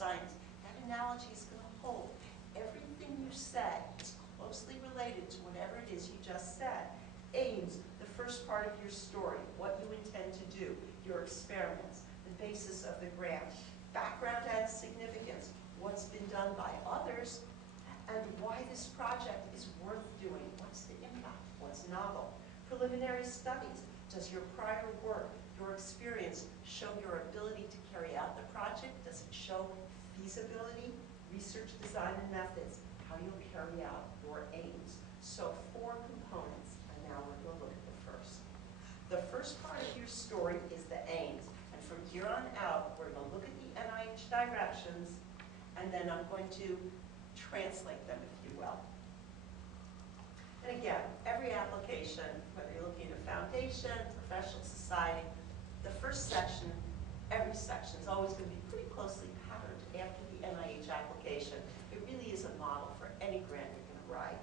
science. That analogy is going to hold. Everything you said is closely related to whatever it is you just said. Aims, the first part of your story, what you intend to do, your experiments, the basis of the grant, background and significance, what's been done by others, and why this project is worth doing. What's the impact? What's novel? Preliminary studies. Does your prior work, your experience, show your ability to carry out the project? Does it show feasibility, research, design, and methods, how you'll carry out your aims? So 4 components, and now we're going to look at the first. The first part of your story is the aims, and from here on out, we're going to look at the NIH directions, and then I'm going to translate them, if you will. And again, every application, whether you're looking at a foundation, professional society, the first section, every section is always going to be pretty closely patterned after the NIH application. It really is a model for any grant you're going to write.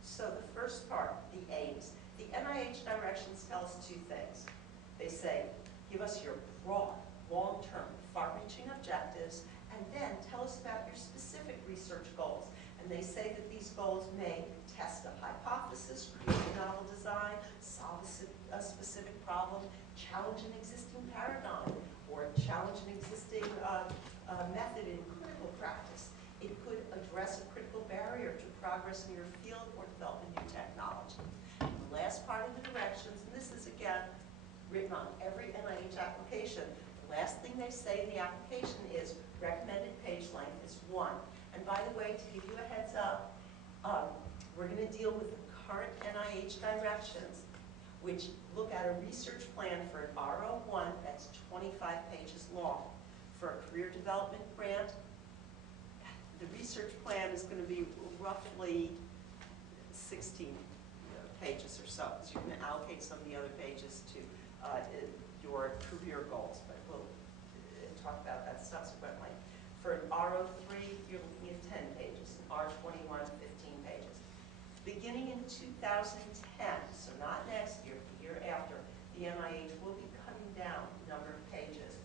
So the first part, the aims. The NIH directions tell us 2 things. They say, give us your broad, long-term, far-reaching objectives, and then tell us about your specific research goals. And they say that these goals may test a hypothesis, create a novel design, solve a specific problem, challenge an existing paradigm, or challenge an existing method in clinical practice. It could address a critical barrier to progress in your field or develop a new technology. And the last part of the directions, and this is again written on every NIH application, the last thing they say in the application is recommended page length is 1. And by the way, to give you a heads up, we're going to deal with the current NIH directions, which look at a research plan for an R01 that's 25 pages long. For a career development grant, the research plan is going to be roughly 16 pages or so, because you're going to allocate some of the other pages to your career goals, but we'll talk about that subsequently. For an R03, you're looking at 10 pages, an R21, 15 pages. Beginning in 2010, so not next year, the year after, the NIH will be cutting down the number of pages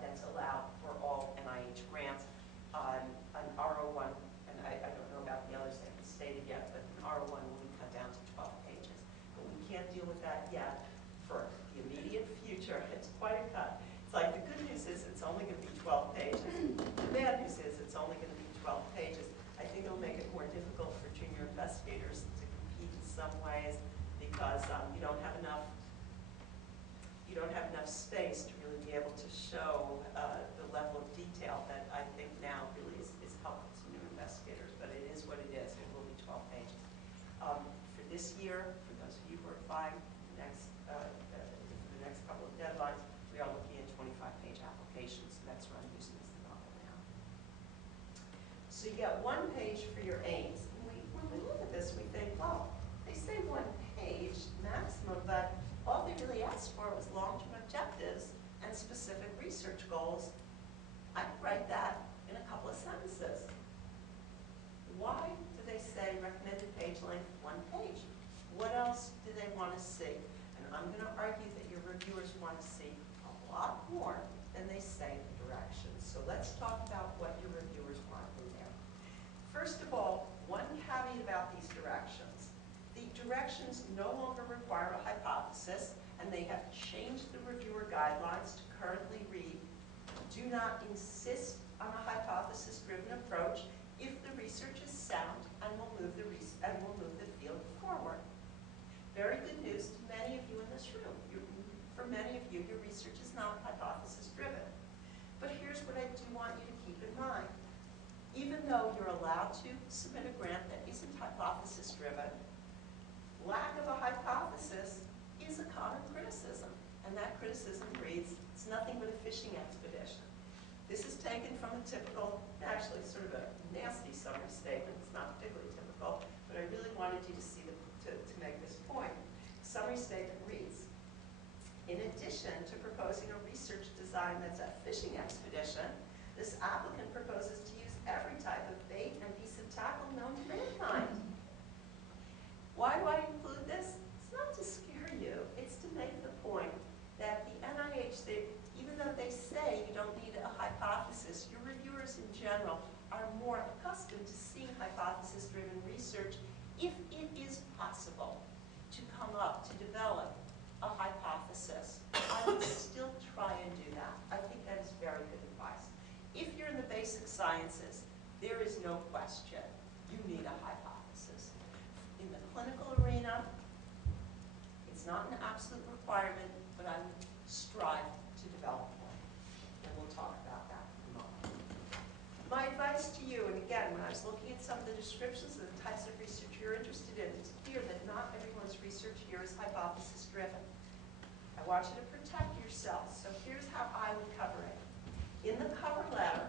that's allowed for all NIH grants. An R01, and I don't know about the others, they haven't stated yet, but an R01 will be cut down to 12 pages. But we can't deal with that yet for the immediate future. It's quite a cut. It's like the good news is it's only going to be 12 pages. The bad news is it's only going to be 12 pages. I think it'll make it more difficult for junior investigators to compete in some ways because you don't have enough space to really be able to show the level of detail that I think now really is helpful to new investigators. But it is what it is. It will be 12 pages. For this year, for those of you who are applying for the next couple of deadlines, we are looking at 25-page applications. So that's what I'm using as the model now. So you got 1 page for your aims. And when we look at this, we think, well, they say 1 page maximum, but all they really asked for was long-term objectives and specific research goals. I could write that in a couple of sentences. Why do they say recommended page length 1 page? What else do they want to see? And I'm going to argue that your reviewers want to see a lot more than they say the directions. So let's talk about what your reviewers want in there. First of all, 1 caveat about these directions. The directions no longer require a hypothesis, and they have changed the reviewer guidelines to currently read, do not insist on a hypothesis-driven approach if the research is sound and will move the field forward. Very good news to many of you in this room. For many of you, your research is not hypothesis-driven. But here's what I do want you to keep in mind. Even though you're allowed to submit a grant that isn't hypothesis-driven, lack of a hypothesis is a common criticism. And that criticism reads, it's nothing but a fishing expedition. This is taken from a typical, actually sort of a nasty summary statement. It's not particularly typical, but I really wanted you to see to make this point. Summary statement reads, in addition to proposing a research design that's a fishing expedition, this applicant proposes to use every type of bait and piece of tackle known to mankind. Why do I include this? It's not to scare you. It's to make the point that the NIH, even though they say you don't need a hypothesis, your come up to develop a hypothesis, I would still try and do that. I think that is very good advice. If you're in the basic sciences, there is no question you need a hypothesis. In the clinical arena, it's not an absolute requirement, but I would strive to develop one. And we'll talk about that in a moment. My advice to you, and again, when I was looking at some of the descriptions of the types of research you're interested in, it's clear that not everyone's research here is hypothesis-driven. I want you to protect yourself, so here's how I would cover it. In the cover letter,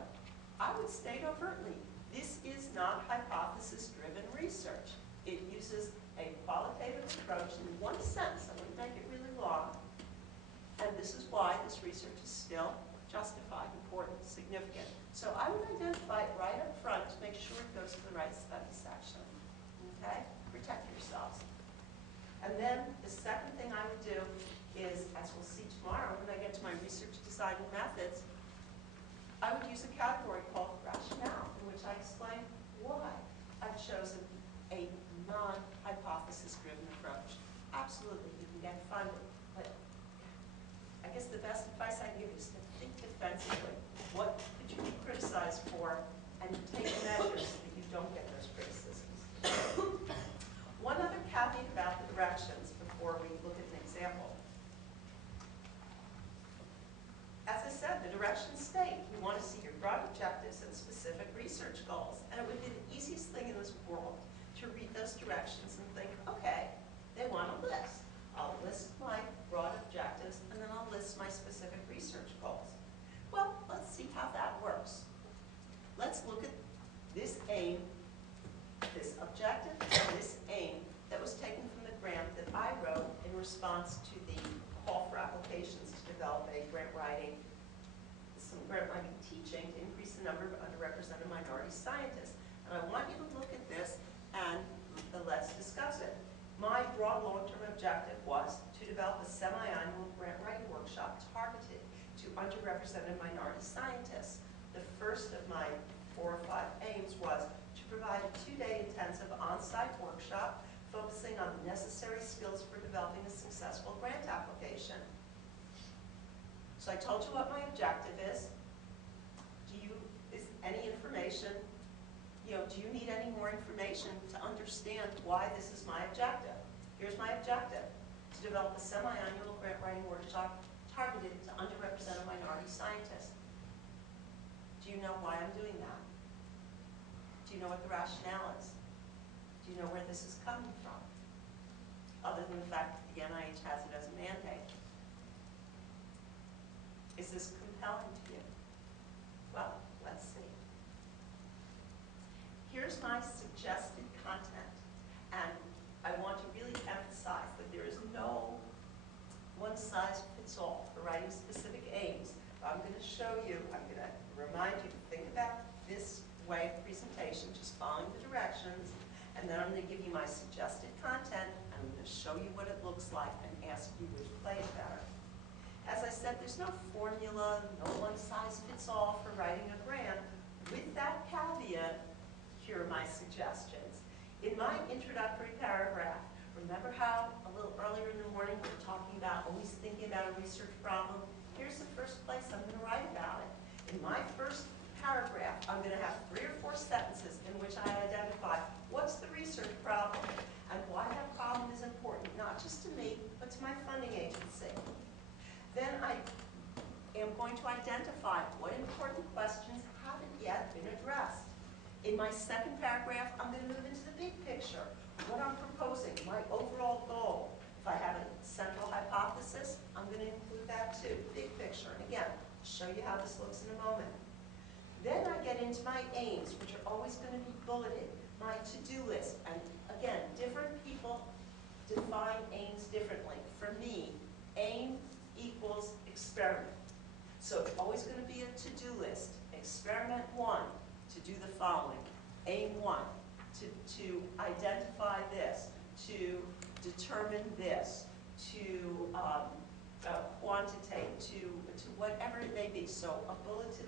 I would state overtly, this is not hypothesis-driven research. It uses a qualitative approach in one sentence. I wouldn't make it really long. And this is why this research is still justified, important, significant. So I would identify it right up front to make sure it goes to the right study section. Okay? Protect yourselves. And then the second thing I would do is, as we'll see tomorrow when I get to my research design and methods, I would use a category called rationale, in which I explain why I've chosen a non-hypothesis-driven approach. Absolutely, you can get funded, but I guess the best advice I give is to think defensively. What could you be criticized for, and take measures so that you don't get those criticisms. One other caveat about the directions before we look at an example. As I said, the directions state we want to see your broad objectives and specific research goals. And it would be the easiest thing in this world to read those directions and think, okay, they want a list. I'll list my broad objectives, and then I'll list my specific research goals. Well, let's see how that works. Let's look at this aim, this objective, and this aim that was taken from the grant that I wrote in response to the call for applications to develop a grant writing teaching to increase the number of underrepresented minority scientists. And I want you to look at this and let's discuss it. My broad long-term objective was to develop a semi-annual grant writing workshop targeted to underrepresented minority scientists. The first of my 4 or 5 aims was to provide a 2-day intensive on-site workshop focusing on the necessary skills for developing a successful grant application. So I told you what my objective is. Is any information, do you need any more information to understand why this is my objective? Here's my objective, to develop a semi-annual grant writing workshop targeted to underrepresented minority scientists. Do you know why I'm doing that? Do you know what the rationale is? Do you know where this is coming from? Other than the fact that the NIH has it as a mandate. Is this compelling to you? Well, let's see. Here's my suggested content, and I want to really emphasize that there is no one-size-fits-all for writing specific aims. I'm going to show you, I'm going to remind you to think about this way of presentation, just following the directions, and then I'm going to give you my suggested content, and I'm going to show you what it looks like and ask you which plays better. As I said, there's no formula, no one-size-fits-all for writing a grant. With that caveat, here are my suggestions. In my introductory paragraph, remember how a little earlier in the morning we were talking about always thinking about a research problem? Here's the first place I'm going to write about it. In my first paragraph, I'm going to have 3 or 4 sentences in which I identify what's the research problem and why that problem is important, not just to me, but to my funding agency. Then I am going to identify what important questions haven't yet been addressed. In my second paragraph, I'm going to move into the big picture, what I'm proposing, my overall goal. If I have a central hypothesis, I'm going to include that too, big picture. And again, I'll show you how this looks in a moment. Then I get into my aims, which are always going to be bulleted, my to-do list. And again, different people define aims differently. For me, aim equals experiment. So it's always going to be a to-do list. Experiment 1, to do the following. Aim 1, to identify this, to determine this, to quantitate, to whatever it may be. So a bulleted